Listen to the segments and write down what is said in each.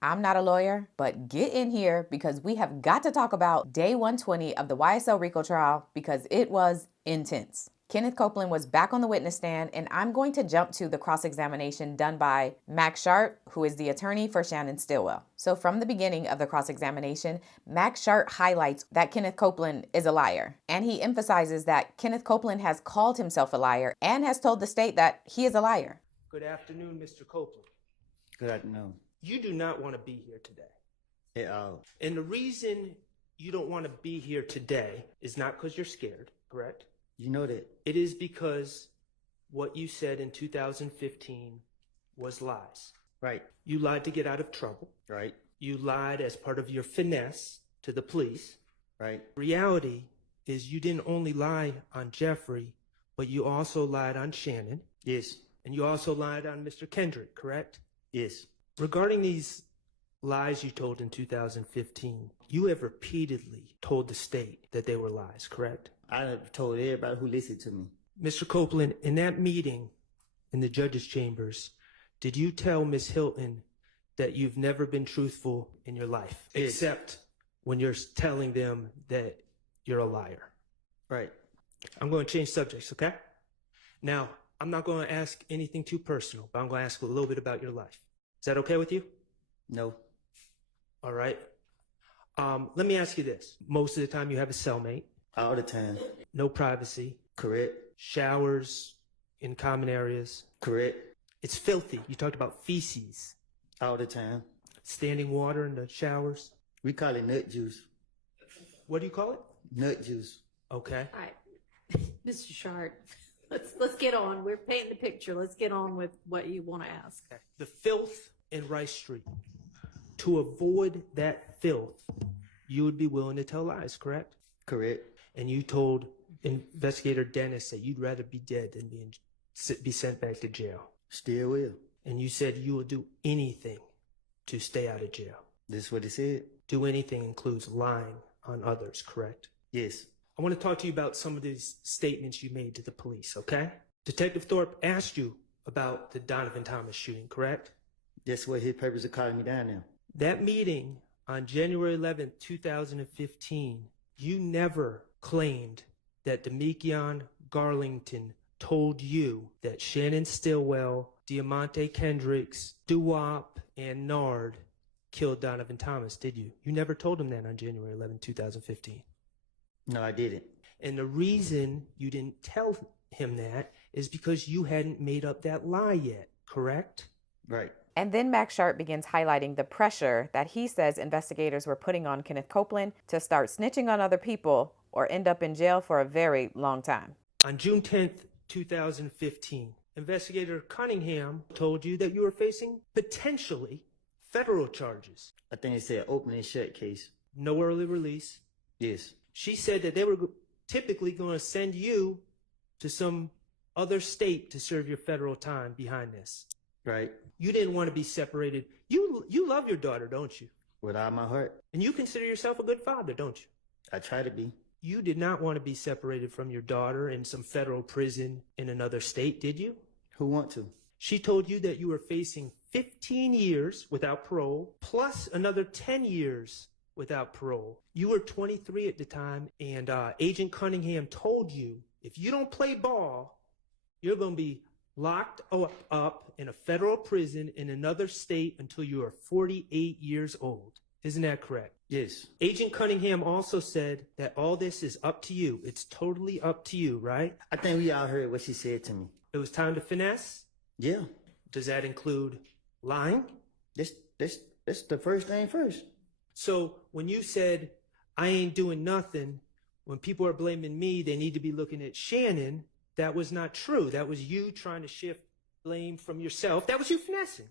I'm not a lawyer, but get in here because we have got to talk about day 120 of the YSL RICO trial because it was intense. Kenneth Copeland was back on the witness stand, and I'm going to jump to the cross-examination done by Max Schardt, who is the attorney for Shannon Stillwell. So from the beginning of the cross-examination, Max Schardt highlights that Kenneth Copeland is a liar, and he emphasizes that Kenneth Copeland has called himself a liar and has told the state that he is a liar. Good afternoon, Mr. Copeland. Good afternoon. You do not want to be here today. At all. And the reason you don't want to be here today is not because you're scared, correct? You know that. It is because what you said in 2015 was lies. Right. You lied to get out of trouble. Right. You lied as part of your finesse to the police. Right. Reality is you didn't only lie on Jeffrey, but you also lied on Shannon. Yes. And you also lied on Mr. Kendrick, correct? Yes. Regarding these lies you told in 2015, you have repeatedly told the state that they were lies, correct? I have told everybody who listened to me. Mr. Copeland, in that meeting in the judge's chambers, did you tell Ms. Hilton that you've never been truthful in your life, Yes. except when you're telling them that you're a liar? Right. I'm going to change subjects, okay? Now, I'm not going to ask anything too personal, but I'm going to ask a little bit about your life. Is that okay with you? No. All right. Let me ask you this. Most of the time you have a cellmate. All the time. No privacy. Correct. Showers in common areas. Correct. It's filthy. You talked about feces. All the time. Standing water in the showers. We call it nut juice. What do you call it? Nut juice. Okay. All right, Mr. Schardt, let's get on. We're painting the picture. Let's get on with what you want to ask. Okay. The filth in Rice Street. To avoid that filth, you would be willing to tell lies, correct? Correct. And you told investigator Dennis that you'd rather be dead than be sent back to jail. Still will. And you said you will do anything to stay out of jail. This is what he said? Do anything includes lying on others, correct? Yes. I want to talk to you about some of these statements you made to the police, okay? Detective Thorpe asked you about the Donovan Thomas shooting, correct? That's what his purpose of calling me down now. That meeting on January 11th, 2015, you never claimed that Demekion Garlington told you that Shannon Stillwell, Diamante Kendricks, Duwop, and Nard killed Donovan Thomas, did you? You never told him that on January 11th, 2015. No, I didn't. And the reason you didn't tell him that is because you hadn't made up that lie yet, correct? Right. And then Max Schardt begins highlighting the pressure that he says investigators were putting on Kenneth Copeland to start snitching on other people or end up in jail for a very long time. On June 10th, 2015, investigator Cunningham told you that you were facing potentially federal charges. I think it said open and shut case. No early release. Yes. She said that they were typically going to send you to some other state to serve your federal time behind this. Right. You didn't want to be separated. You love your daughter, don't you? With all my heart. And you consider yourself a good father, don't you? I try to be. You did not want to be separated from your daughter in some federal prison in another state, did you? Who want to? She told you that you were facing 15 years without parole, plus another 10 years without parole. You were 23 at the time, and Agent Cunningham told you, if you don't play ball, you're going to be locked up in a federal prison in another state until you are 48 years old. Isn't that correct? Yes. Agent Cunningham also said that all this is up to you. It's totally up to you, right? I think we all heard what she said to me. It was time to finesse? Yeah. Does that include lying? That's the first thing first. So when you said, I ain't doing nothing, when people are blaming me, they need to be looking at Shannon, that was not true. That was you trying to shift blame from yourself. That was you finessing.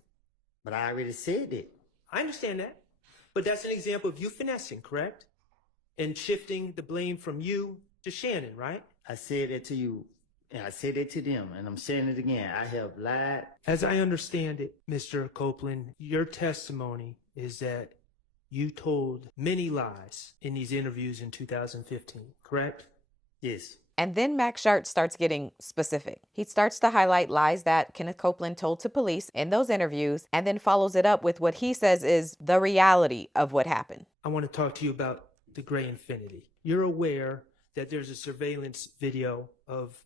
But I already said it. I understand that. But that's an example of you finessing, correct? And shifting the blame from you to Shannon, right? I said it to you, and I said it to them, and I'm saying it again. I have lied. As I understand it, Mr. Copeland, your testimony is that you told many lies in these interviews in 2015, correct? Yes. And then Max Schardt starts getting specific. He starts to highlight lies that Kenneth Copeland told to police in those interviews, and then follows it up with what he says is the reality of what happened. I want to talk to you about the gray Infiniti. You're aware that there's a surveillance video of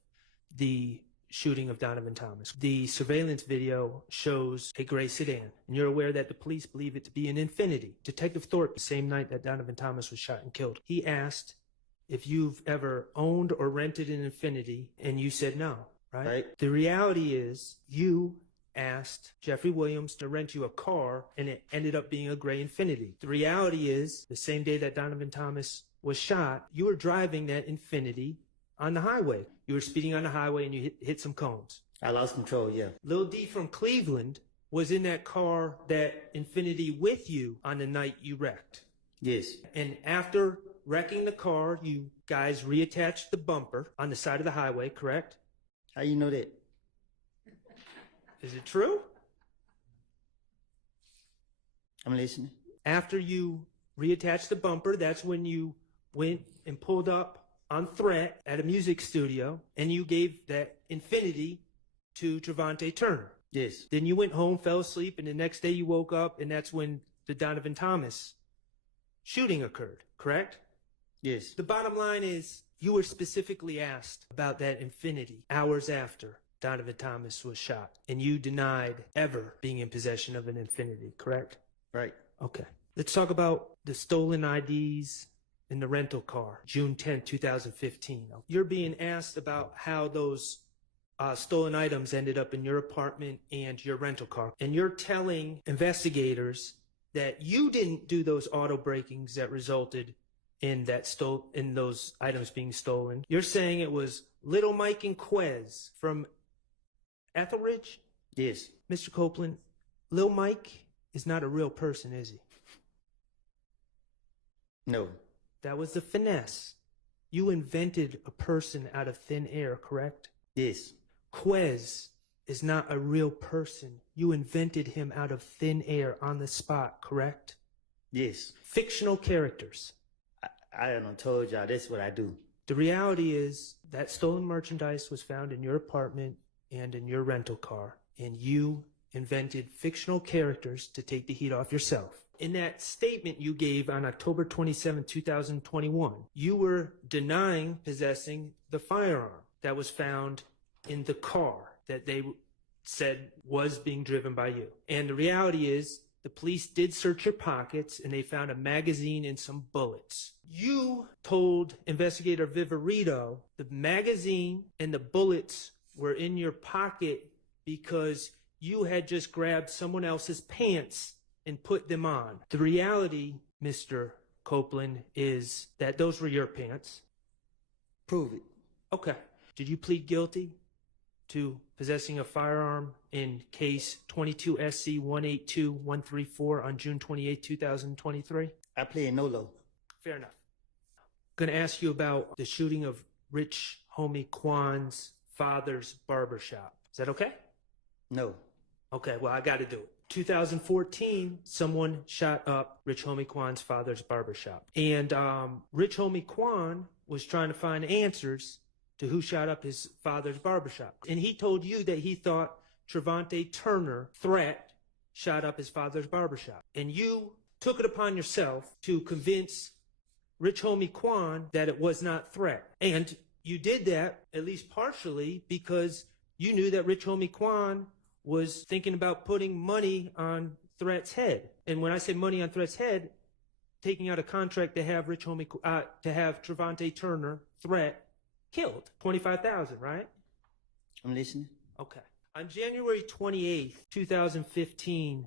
the shooting of Donovan Thomas. The surveillance video shows a gray sedan, and you're aware that the police believe it to be an Infiniti. Detective Thorpe, the same night that Donovan Thomas was shot and killed, he asked if you've ever owned or rented an Infiniti, and you said no, right? The reality is you asked Jeffrey Williams to rent you a car, and it ended up being a gray Infiniti. The reality is the same day that Donovan Thomas was shot, you were driving that Infiniti on the highway. You were speeding on the highway and you hit some cones. I lost control, yeah. Lil D from Cleveland was in that car, that Infiniti, with you on the night you wrecked. Yes. And after wrecking the car, you guys reattached the bumper on the side of the highway, correct? How you know that? Is it true? I'm listening. After you reattached the bumper, that's when you went and pulled up on threat at a music studio, and you gave that Infiniti to Trevante Turner. Yes. Then you went home, fell asleep, and the next day you woke up, and that's when the Donovan Thomas shooting occurred, correct? Yes. The bottom line is you were specifically asked about that Infiniti hours after Donovan Thomas was shot, and you denied ever being in possession of an Infiniti, correct? Right. Okay. Let's talk about the stolen IDs in the rental car, June 10, 2015. You're being asked about how those stolen items ended up in your apartment and your rental car. And you're telling investigators that you didn't do those auto breakings that resulted in those items being stolen. You're saying it was Little Mike and Quez from Etheridge? Yes. Mr. Copeland, Lil Mike is not a real person, is he? No. That was the finesse. You invented a person out of thin air, correct? Yes. Quez is not a real person. You invented him out of thin air on the spot, correct? Yes. Fictional characters. I done told y'all that's what I do. The reality is that stolen merchandise was found in your apartment and in your rental car, and you invented fictional characters to take the heat off yourself. In that statement you gave on October 27, 2021, you were denying possessing the firearm that was found in the car that they said was being driven by you. And the reality is the police did search your pockets and they found a magazine and some bullets. You told investigator Viverito the magazine and the bullets were in your pocket because you had just grabbed someone else's pants and put them on. The reality, Mr. Copeland, is that those were your pants. Prove it. Okay. Did you plead guilty to possessing a firearm in case 22 SC 182134 on June 28, 2023? I play a no-low. Fair enough. I'm going to ask you about the shooting of Rich Homie Quan's father's barbershop. Is that okay? No. Okay, well, I got to do it. 2014, someone shot up Rich Homie Quan's father's barbershop. And Rich Homie Quan was trying to find answers to who shot up his father's barbershop. And he told you that he thought Trevante Turner, threat, shot up his father's barbershop. And you took it upon yourself to convince Rich Homie Quan that it was not threat. And you did that, at least partially, because you knew that Rich Homie Quan was thinking about putting money on Threat's head. And when I say money on Threat's head, taking out a contract to have to have Trevante Turner, Threat, killed. $25,000, right? I'm listening. Okay. On January 28th, 2015,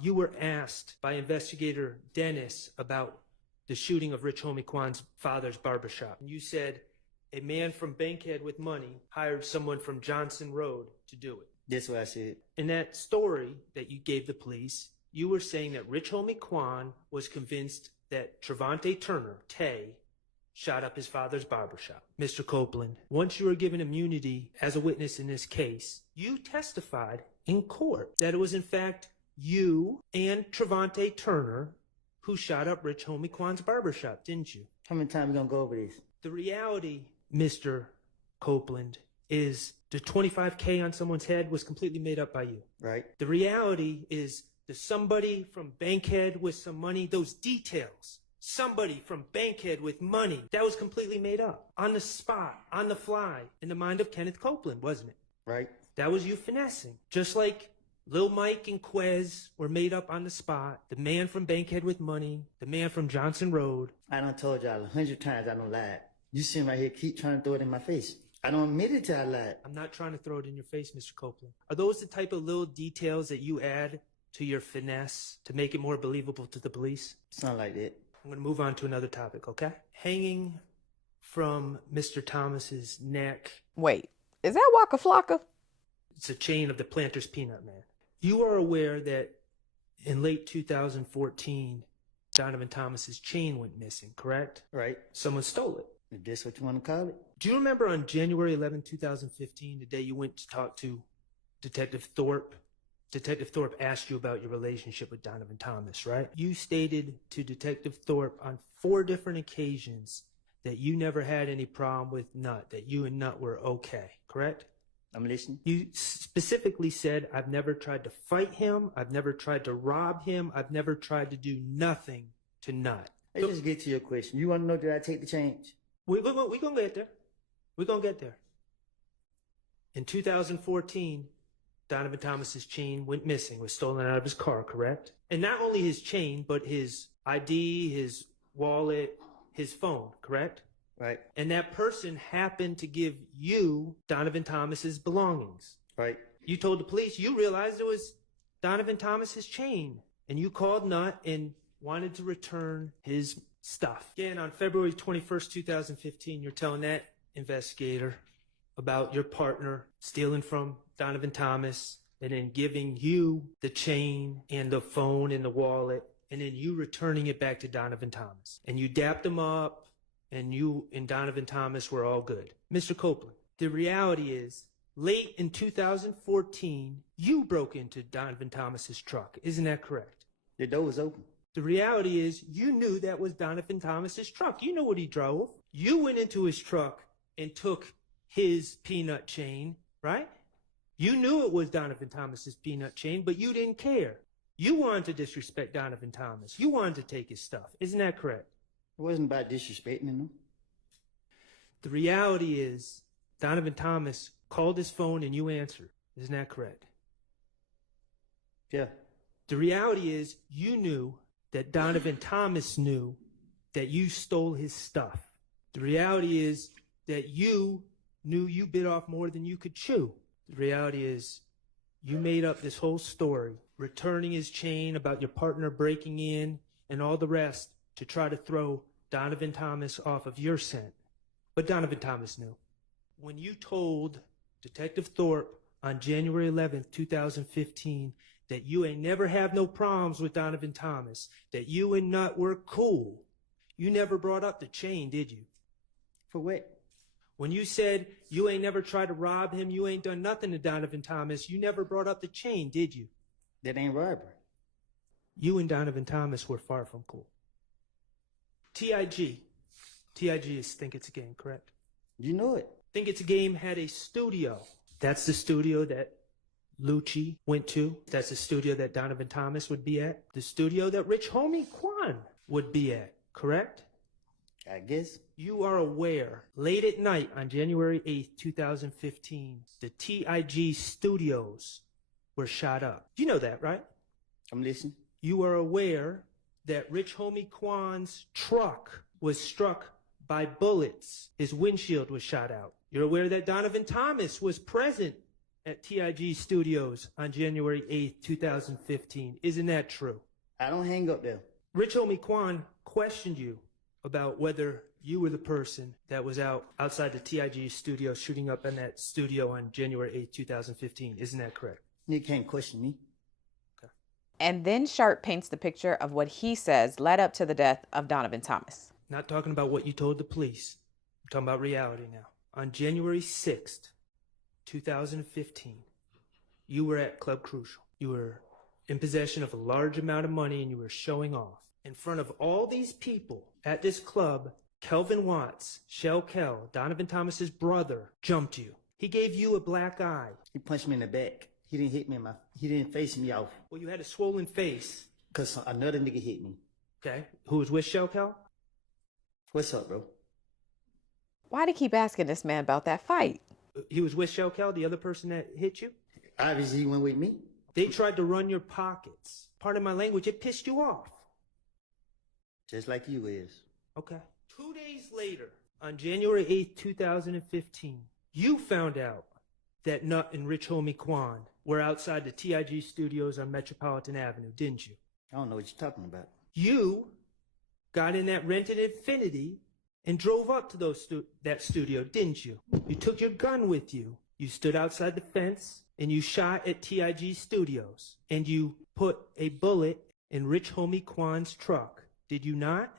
you were asked by investigator Dennis about the shooting of Rich Homie Quan's father's barbershop. You said a man from Bankhead with money hired someone from Johnson Road to do it. That's what I said. In that story that you gave the police, you were saying that Rich Homie Quan was convinced that Trevante Turner, Tay, shot up his father's barbershop. Mr. Copeland, once you were given immunity as a witness in this case, you testified in court that it was in fact you and Trevante Turner who shot up Rich Homie Quan's barbershop, didn't you? How many times we gonna go over this? The reality, Mr. Copeland, is the $25K on someone's head was completely made up by you. Right. The reality is there's somebody from Bankhead with some money, those details, somebody from Bankhead with money, that was completely made up. On the spot, on the fly, in the mind of Kenneth Copeland, wasn't it? Right. That was you finessing. Just like Lil Mike and Quez were made up on the spot, the man from Bankhead with money, the man from Johnson Road. I done told y'all 100 times I don't lie. You see him right here keep trying to throw it in my face. I don't admit it till I lied. I'm not trying to throw it in your face, Mr. Copeland. Are those the type of little details that you add to your finesse to make it more believable to the police? Something like that. I'm going to move on to another topic, okay? Hanging from Mr. Thomas's neck. Wait, is that Waka Flocka? It's a chain of the Planter's Peanut Man. You are aware that in late 2014, Donovan Thomas's chain went missing, correct? Right. Someone stole it. If that's what you want to call it. Do you remember on January 11, 2015, the day you went to talk to Detective Thorpe? Detective Thorpe asked you about your relationship with Donovan Thomas, right? You stated to Detective Thorpe on 4 different occasions that you never had any problem with Nut, that you and Nut were okay, correct? I'm listening. You specifically said, I've never tried to fight him, I've never tried to rob him, I've never tried to do nothing to Nut. Let's just get to your question. You want to know did I take the change? We're going to get there. We're going to get there. In 2014, Donovan Thomas's chain went missing, was stolen out of his car, correct? And not only his chain, but his ID, his wallet, his phone, correct? Right. And that person happened to give you Donovan Thomas's belongings. Right. You told the police you realized it was Donovan Thomas's chain, and you called Nut and wanted to return his stuff. Again, on February 21st, 2015, you're telling that investigator about your partner stealing from Donovan Thomas and then giving you the chain and the phone and the wallet, and then you returning it back to Donovan Thomas. And you dapped him up, and you and Donovan Thomas were all good. Mr. Copeland, the reality is, late in 2014, you broke into Donovan Thomas's truck. Isn't that correct? The door was open. The reality is, you knew that was Donovan Thomas's truck. You know what he drove. You went into his truck and took his peanut chain, right? You knew it was Donovan Thomas's peanut chain, but you didn't care. You wanted to disrespect Donovan Thomas. You wanted to take his stuff. Isn't that correct? It wasn't about disrespecting him. The reality is, Donovan Thomas called his phone and you answered. Isn't that correct? Yeah. The reality is, you knew that Donovan Thomas knew that you stole his stuff. The reality is that you knew you bit off more than you could chew. The reality is you made up this whole story, returning his chain, about your partner breaking in and all the rest to try to throw Donovan Thomas off of your scent. But Donovan Thomas knew. When you told Detective Thorpe on January 11th, 2015, that you ain't never have no problems with Donovan Thomas, that you and Nut were cool, you never brought up the chain, did you? For what? When you said you ain't never tried to rob him, you ain't done nothing to Donovan Thomas, you never brought up the chain, did you? That ain't robbery. You and Donovan Thomas were far from cool. TIG is Think It's a Game, correct? You know it. Think It's a Game had a studio. That's the studio that Lucci went to. That's the studio that Donovan Thomas would be at. The studio that Rich Homie Quan would be at, correct? I guess. You are aware, late at night on January 8th, 2015, the TIG studios were shot up. You know that, right? I'm listening. You are aware that Rich Homie Quan's truck was struck by bullets. His windshield was shot out. You're aware that Donovan Thomas was present at TIG Studios on January 8th, 2015. Isn't that true? I don't hang up there. Rich Homie Quan questioned you about whether you were the person that was outside the TIG studio shooting up in that studio on January 8th, 2015. Isn't that correct? You can't question me. And then Schardt paints the picture of what he says led up to the death of Donovan Thomas. Not talking about what you told the police. I'm talking about reality now. On January 6th, 2015, you were at Club Crucial. You were in possession of a large amount of money and you were showing off. In front of all these people at this club, Kelvin Watts, Shell Kell, Donovan Thomas's brother, jumped you. He gave you a black eye. He punched me in the back. He didn't hit me he didn't face me off. Well, you had a swollen face. Cause another nigga hit me. Okay. Who was with Shell Kell? What's up, bro? Why do you keep asking this man about that fight? He was with Shell Kell, the other person that hit you? Obviously, he went with me. They tried to run your pockets. Pardon my language, it pissed you off. Just like you is. Okay. 2 days later, on January 8th, 2015, you found out that Nut and rich homie Quan were outside the TIG studios on Metropolitan Avenue, didn't you? I don't know what you're talking about. You got in that rented Infiniti and drove up to that studio, didn't you? You took your gun with you. You stood outside the fence and you shot at TIG studios. And you put a bullet in rich homie Quan's truck. Did you not?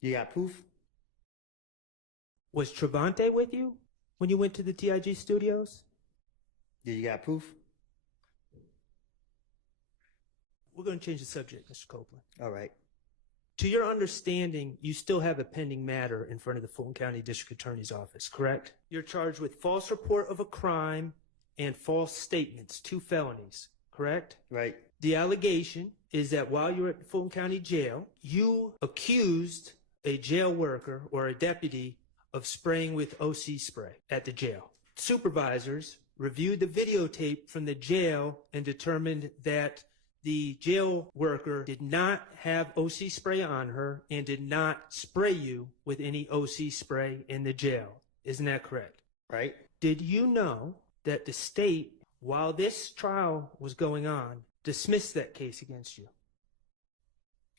You got proof? Was Trevante with you when you went to the TIG studios? Yeah, you got proof? We're going to change the subject, Mr. Copeland. All right. To your understanding, you still have a pending matter in front of the Fulton County District Attorney's Office, correct? You're charged with false report of a crime and false statements, 2 felonies, correct? Right. The allegation is that while you were at the Fulton County Jail, you accused a jail worker or a deputy of spraying with OC spray at the jail. Supervisors reviewed the videotape from the jail and determined that the jail worker did not have OC spray on her and did not spray you with any OC spray in the jail. Isn't that correct? Right. Did you know that the state, while this trial was going on, dismissed that case against you?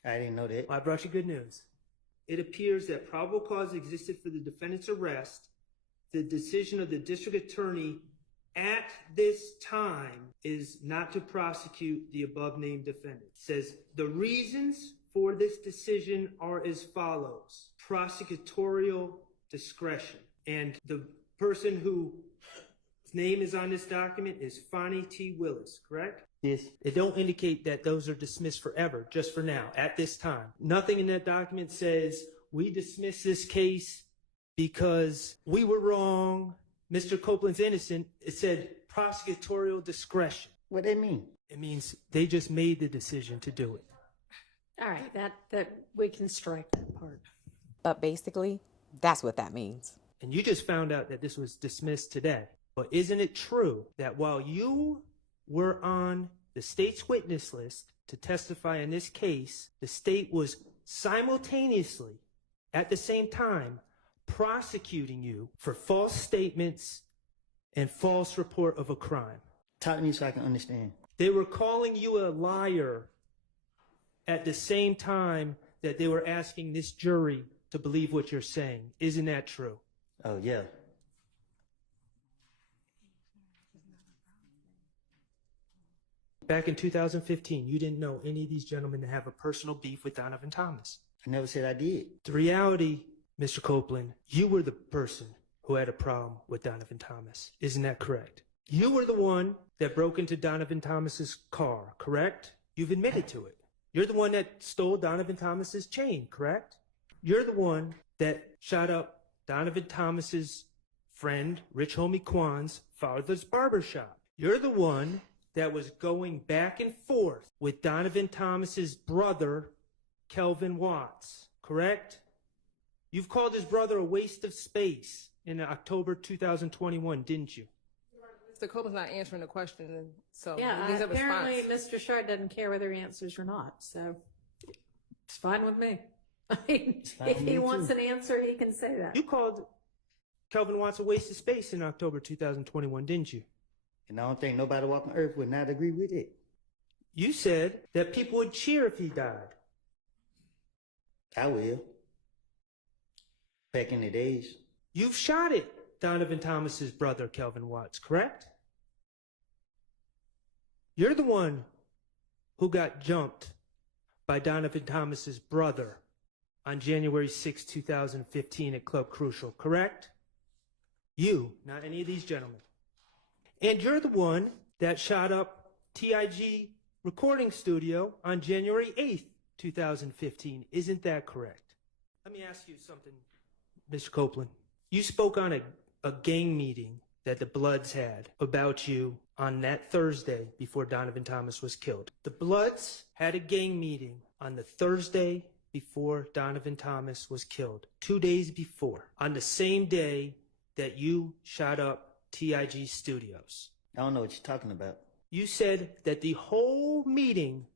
I didn't know that. Well, I brought you good news. It appears that probable cause existed for the defendant's arrest. The decision of the district attorney at this time is not to prosecute the above named defendant. It says the reasons for this decision are as follows: prosecutorial discretion. And the person whose name is on this document is Fonnie T. Willis, correct? Yes. It don't indicate that those are dismissed forever, just for now, at this time. Nothing in that document says we dismiss this case because we were wrong, Mr. Copeland's innocent. It said prosecutorial discretion. What that mean? It means they just made the decision to do it. All right, that we can strike that part. But basically, that's what that means. And you just found out that this was dismissed today. But isn't it true that while you were on the state's witness list to testify in this case, the state was simultaneously, at the same time, prosecuting you for false statements and false report of a crime? Talk to me so I can understand. They were calling you a liar at the same time that they were asking this jury to believe what you're saying. Isn't that true? Oh, yeah. Back in 2015, you didn't know any of these gentlemen to have a personal beef with Donovan Thomas. I never said I did. The reality, Mr. Copeland, you were the person who had a problem with Donovan Thomas. Isn't that correct? You were the one that broke into Donovan Thomas's car, correct? You've admitted to it. You're the one that stole Donovan Thomas's chain, correct? You're the one that shot up Donovan Thomas's friend, rich homie Quan's father's barbershop. You're the one that was going back and forth with Donovan Thomas's brother, Kelvin Watts, correct? You've called his brother a waste of space in October 2021, didn't you? Mr. Copeland's not answering the question, and so Yeah, he needs a apparently response. Mr. Schardt doesn't care whether he answers or not, so it's fine with me. I mean, fine if with he me, wants too. an answer, he can say that. You called Kelvin Watts a waste of space in October 2021, didn't you? And I don't think nobody walking earth would not agree with it. You said that people would cheer if he died. I will. Back in the days. You've shot at Donovan Thomas's brother, Kelvin Watts, correct? You're the one who got jumped by Donovan Thomas's brother on January 6, 2015 at Club Crucial, correct? You, not any of these gentlemen. And you're the one that shot up TIG recording studio on January 8th, 2015. Isn't that correct? Let me ask you something, Mr. Copeland. You spoke on a gang meeting that the Bloods had about you on that Thursday before Donovan Thomas was killed. The Bloods had a gang meeting on the Thursday before Donovan Thomas was killed, 2 days before, on the same day that you shot up TIG Studios. I don't know what you're talking about. You said that the whole meeting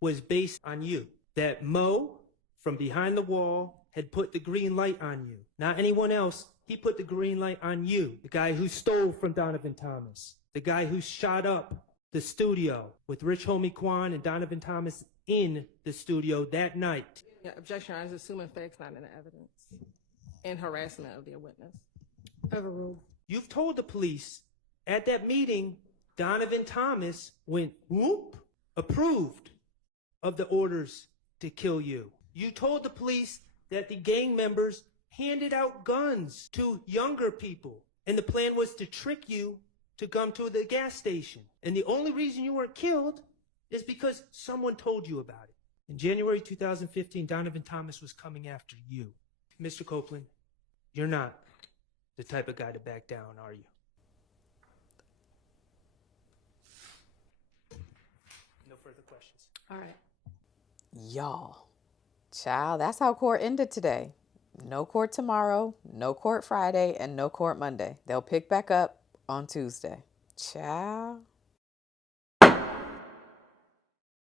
was based on you, that Mo from behind the wall had put the green light on you, not anyone else. He put the green light on you, the guy who stole from Donovan Thomas, the guy who shot up the studio with Rich Homie Quan and Donovan Thomas in the studio that night. Yeah, objection, I was assuming facts not in the evidence and harassment of their witness. Overruled. You've told the police at that meeting, Donovan Thomas went whoop, approved of the orders to kill you. You told the police that the gang members handed out guns to younger people, and the plan was to trick you to come to the gas station. And the only reason you weren't killed is because someone told you about it. In January 2015, Donovan Thomas was coming after you. Mr. Copeland, you're not the type of guy to back down, are you? No further questions. All right. Y'all, child, that's how court ended today. No court tomorrow, no court Friday, and no court Monday. They'll pick back up on Tuesday. Child.